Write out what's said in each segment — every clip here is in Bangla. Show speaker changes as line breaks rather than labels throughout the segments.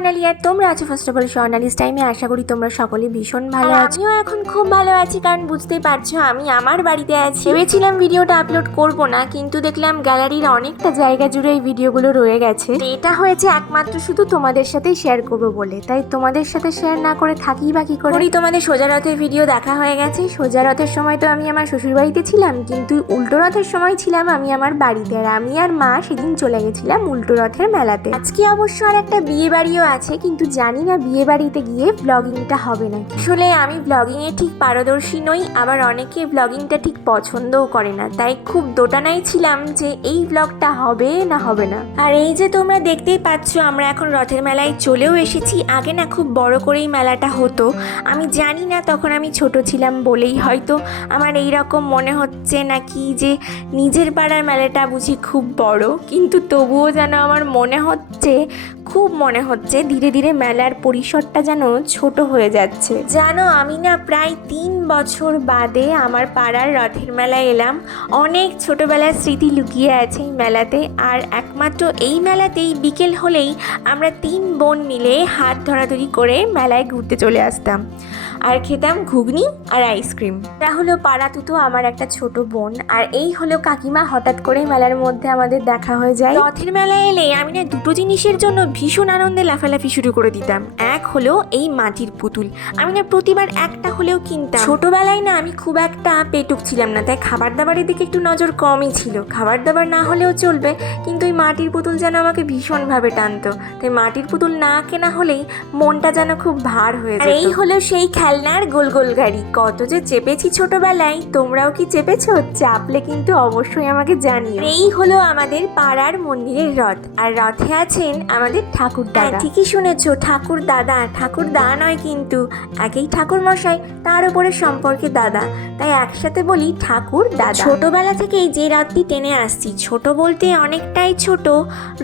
one আমি আর তোমরা আছো ফার্স্ট অফ অল স্বর্ণালিস টাইমে আশা করি তোমরা সকলে ভীষণ ভালো আছো। আমিও এখন খুব ভালো আছি কারণ বুঝতেই পারছ আমি আমার বাড়িতে আছি। ভেবেছিলাম ভিডিওটা আপলোড করব না কিন্তু দেখলাম গ্যালারির অনেকটা জায়গা জুড়ে এই ভিডিওগুলো রয়ে গেছে। এটা হয়েছে একমাত্র শুধু তোমাদের সাথেই শেয়ার করব বলে। তাই তোমাদের সাথে শেয়ার না করে থাকি বা কি করে? তোমাদের সোজা রথের ভিডিও দেখা হয়ে গেছে। সোজা রথের সময় তো আমি আমার শ্বশুর বাড়িতে ছিলাম কিন্তু উল্টো রথের সময় ছিলাম আমি আমার বাড়িতে। আর আমি আর মা সেদিন চলে গেছিলাম উল্টো রথের মেলাতে। আজকে অবশ্য আর একটা বিয়ে বাড়িও আছে। কিন্তু জানি না বিয়ে বাড়িতে গিয়ে ব্লগিংটা হবে না। আসলে আমি ব্লগিংয়ে ঠিক পারদর্শী নই, আবার অনেকে ব্লগিংটা ঠিক পছন্দও করে না। তাই খুব দোটানাই ছিলাম যে এই ব্লগটা হবে না হবে না। আর এই যে তোমরা দেখতেই পাচ্ছ, আমরা এখন রথের মেলায় চলেও এসেছি। আগে না খুব বড় করেই মেলাটা হতো। আমি জানি না, তখন আমি ছোট ছিলাম বলেই হয়তো আমার এই রকম মনে হচ্ছে নাকি যে নিজের পাড়ার মেলাটা বুঝি খুব বড়। কিন্তু তবুও যেন আমার মনে হচ্ছে, খুব মনে হচ্ছে ধীরে ধীরে মেলার পরিসরটা যেন ছোট হয়ে যাচ্ছে। জানো, আমি না প্রায় তিন বছর বাদে আমার পাড়ার রথের মেলায় এলাম। অনেক ছোটবেলার স্মৃতি লুকিয়ে আছে এই মেলাতে। আর একমাত্র এই মেলাতেই বিকেল হলেই আমরা তিন বোন মিলে হাত ধরাধরি করে মেলায় ঘুরতে চলে আসতাম। আর খেতাম ঘুগনি আর আইসক্রিম। এটা হলো পাড়া তুতো আমার একটা ছোট বোন আর এই হলো কাকিমা। হঠাৎ করে মেলার মধ্যে আমাদের দেখা হয়ে যায়। রথের মেলায় এলে আমি না দুটো জিনিসের জন্য ভীষণ আনন্দে লাফালাফি শুরু করে দিতাম। এক হলো এই মাটির পুতুল। আমি না প্রতিবার একটা হলেও কিনতাম। ছোটবেলায় না আমি খুব একটা পেটুক ছিলাম না তাই খাবার দাবারের দিকে একটু নজর কমই ছিল। খাবার দাবার না হলেও চলবে কিন্তু ওই মাটির পুতুল যেন আমাকে ভীষণভাবে টানতো। তাই মাটির পুতুল না কেনা হলেই মনটা যেন খুব ভার হয়ে যায় এই হলো সেই খেলনার গোল গোল গাড়ি। কত যে চেপেছি ছোটবেলায় তোমরাও কি চেপেছো? চাপলে কিন্তু অবশ্যই আমাকে জানিও। এই হলো আমাদের পাড়ার মন্দিরের রথ আর রথে আছেন আমাদের ঠাকুর দাদা। ঠিকই শুনেছো ঠাকুর দাদা ঠাকুর দা নয় কিন্তু একই ঠাকুর মশাই তার উপরে সম্পর্কে দাদা। তাই একসাথে বলি ঠাকুর দাদা। ছোটবেলা থেকেই যে রথটি টেনে আসছি ছোট বলতে অনেকটাই ছোট।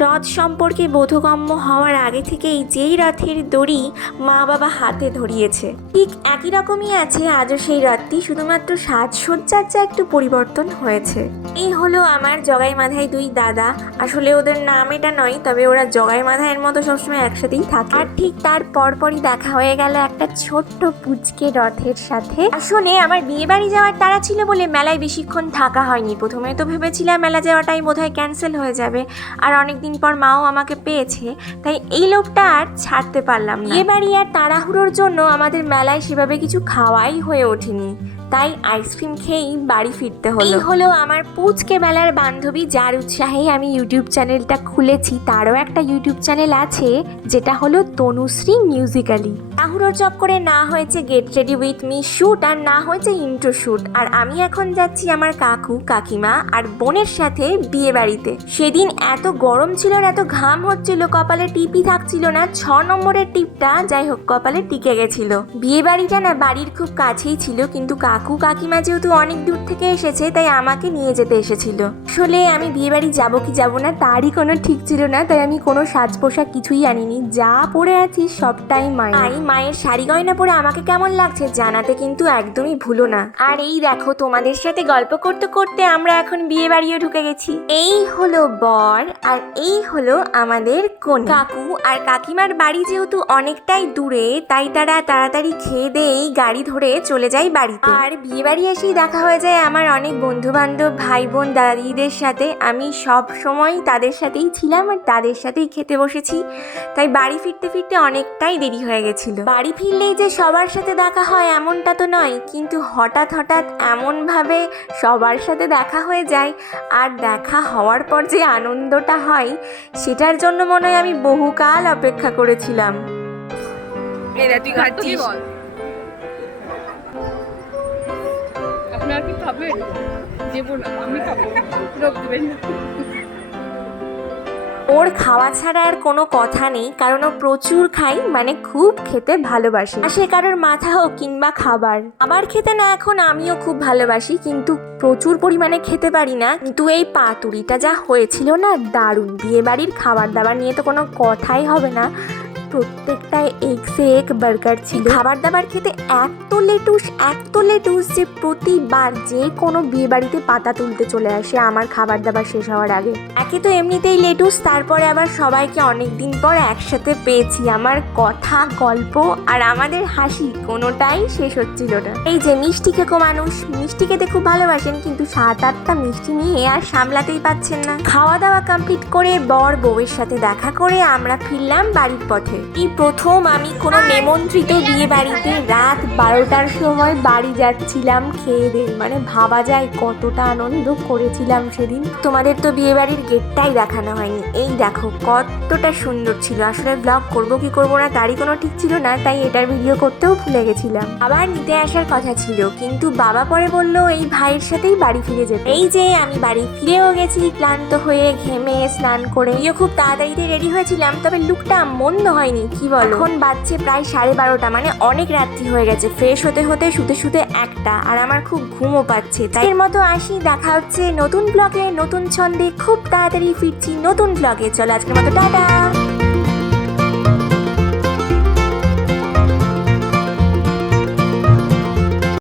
রথ সম্পর্কে বোধগম্য হওয়ার আগে থেকেই যেই রথের দড়ি মা বাবা হাতে ধরিয়েছে। ঠিক একই রকমই আছে, আজও সেই রথটি শুধুমাত্র সাজসজ্জার যা একটু পরিবর্তন হয়েছে। এই হলো আমার জগাই মাথায় দুই দাদা। আসলে ওদের নাম এটা নয়, তবে ওরা জগাই মাথায়ের মতো সবসময় একসাথেই থাকে। আর ঠিক তার পরপরই দেখা হয়ে গেল একটা ছোট্ট পুচকে রথের সাথে। আসলে আমার বিয়ে বাড়ি যাওয়ার তারা ছিল বলে মেলায় বেশিক্ষণ থাকা হয়নি। প্রথমে তো ভেবেছিলাম মেলা যাওয়াটাই বোধহয় ক্যান্সেল হয়ে যাবে। আর অনেকদিন পর মাও আমাকে পেয়েছে, তাই এই লোকটা আর ছাড়তে পারলাম বিয়ে বাড়ি আর তাড়াহুড়োর জন্য আমাদের মেলায় সেভাবে কিছু খাওয়াই হয়ে ওঠেনি। তাই আইসক্রিম খেয়েই বাড়ি ফিরতে হলো। এই হলো আমার পুচকে বেলার বান্ধবী যার উৎসাহে আমি ইউটিউব চ্যানেলটা খুলেছি। তারও একটা ইউটিউব চ্যানেল আছে, যেটা হলো তনুশ্রী মিউজিক্যালি তাহুরোর করে না হয়েছে get ready with me shoot আর না হয়েছে ইন্ট্রো শ্যুট আর আমি এখন যাচ্ছি আমার কাকু, কাকিমা আর বোনের সাথে বিয়ে বাড়িতে। সেদিন এত গরম ছিল আর এত ঘাম হচ্ছিল, কপালে টিপি থাকছিল না, ছ নম্বরের টিপটা যাই হোক কপালে টিকে গেছিল। বিয়ে বাড়িটা না বাড়ির খুব কাছেই ছিল, কিন্তু কাকু, কাকিমা যেহেতু অনেক দূর থেকে এসেছে, তাই আমাকে নিয়ে যেতে এসেছিল। আসলে আমি বিয়ে বাড়ি যাব কি যাব না, তারই কোনো ঠিক ছিল না, তাই আমি কোনো সাজ পোশাক কিছুই আনিনি। যা পরে আছি সবটাই আই মায়ের শাড়ি গয়না পরে আমাকে কেমন লাগছে জানাতে কিন্তু একদমই ভুলো না। আর এই দেখো, তোমাদের সাথে গল্প করতে করতে আমরা এখন বিয়ে বাড়িও ঢুকে গেছি। এই হলো বর আর এই হলো আমাদের কোন কাকু আর কাকিমার বাড়ি যেহেতু অনেকটাই দূরে, তাই তারা তাড়াতাড়ি খেয়ে দেই গাড়ি ধরে চলে যায় বাড়িতে। আর বিয়ে বাড়ি এসেই দেখা হয়ে যায় আমার অনেক বন্ধু বান্ধব ভাই বোন দাদিদের সাথে। আমি সব সময় তাদের সাথেই ছিলাম আর তাদের সাথেই খেতে বসেছি। তাই বাড়ি ফিরতে ফিরতে অনেকটাই দেরি হয়ে গেছিল। বাড়ি ফিরলেই যে সবার সাথে দেখা হয় এমনটা তো নয় কিন্তু হঠাৎ হঠাৎ এমনভাবে সবার সাথে দেখা হয়ে যায় আর দেখা হওয়ার পর যে আনন্দটা হয় সেটার জন্য মনে হয় আমি বহুকাল অপেক্ষা করেছিলাম।
তুই খাচ্ছিস
আপনার কি খাবেন? দেবো না আমি খাব। রোগ দেবেন না।
ওর খাওয়া ছাড়া আর কোনো কথা নেই, কারণ ও প্রচুর খাই মানে খুব খেতে ভালোবাসে। আর সে কারোর মাথা হোক কিংবা খাবার। খাবার খেতে না এখন আমিও খুব ভালোবাসি, কিন্তু প্রচুর পরিমাণে খেতে পারি না। কিন্তু এই পাতুরিটা যা হয়েছিল না, দারুণ। বিয়ে বাড়ির খাবার দাবার নিয়ে তো কোনো কথাই হবে না। প্রত্যেকটাই এক সে এক বার্গার ছিল। খাবার দাবার খেতে এত লেটুস এত লেটুস যে প্রতিবার যে কোনো বিয়ে বাড়িতে পাতা তুলতে চলে আসে আমার খাবার দাবার শেষ হওয়ার আগে। একে তো এমনিতেই লেটুস, তারপরে আবার সবাইকে অনেক দিন পর একসাথে পেয়েছি। আমার কথা, গল্প আর আমাদের হাসি কোনোটাই শেষ হচ্ছিল না। এই যে মিষ্টি খেকো মানুষ, মিষ্টি খেতে খুব ভালোবাসেন, কিন্তু সাত আটটা মিষ্টি নিয়ে আর সামলাতেই পাচ্ছেন না। খাওয়া দাওয়া কমপ্লিট করে বর বউয়ের সাথে দেখা করে আমরা ফিরলাম বাড়ির পথে। এই প্রথম আমি কোনো নেমন্ত্রিত বিয়ে বাড়িতে রাত বারোটার সময় বাড়ি যাচ্ছিলাম খেয়ে দিয়ে। মানে ভাবা যায় কতটা আনন্দ করেছিলাম সেদিন। তোমাদের তো বিয়ে বাড়ির গেটটাই দেখানো হয়নি। এই দেখো কতটা সুন্দর ছিল। আসলে ব্লগ করব কি করব না তারই কোনো ঠিক ছিল না, তাই এটার ভিডিও করতেও ভুলে গেছিলাম। আবার নিতে আসার কথা ছিল, কিন্তু বাবা পরে বলল এই ভাইয়ের সাথেই বাড়ি ফিরে যেতে। এই যে আমি বাড়ি ফিরেও গেছি, ক্লান্ত হয়ে ঘেমে স্নান করে। খুব তাড়াতাড়িতে রেডি হয়েছিলাম, তবে লুকটা মন্দ হয়নি কি বল? এখন বাজছে প্রায় সাড়ে বারোটা মানে অনেক রাত্রি হয়ে গেছে। ফ্রেশ হতে হতে শুতে শুতে একটা আর আমার খুব ঘুমও পাচ্ছে। তাই এর মতো আসি দেখা হচ্ছে নতুন ব্লগে নতুন ছন্দে খুব তাড়াতাড়ি ফিরছি নতুন ব্লগে চলো আজকের মতো টাটা!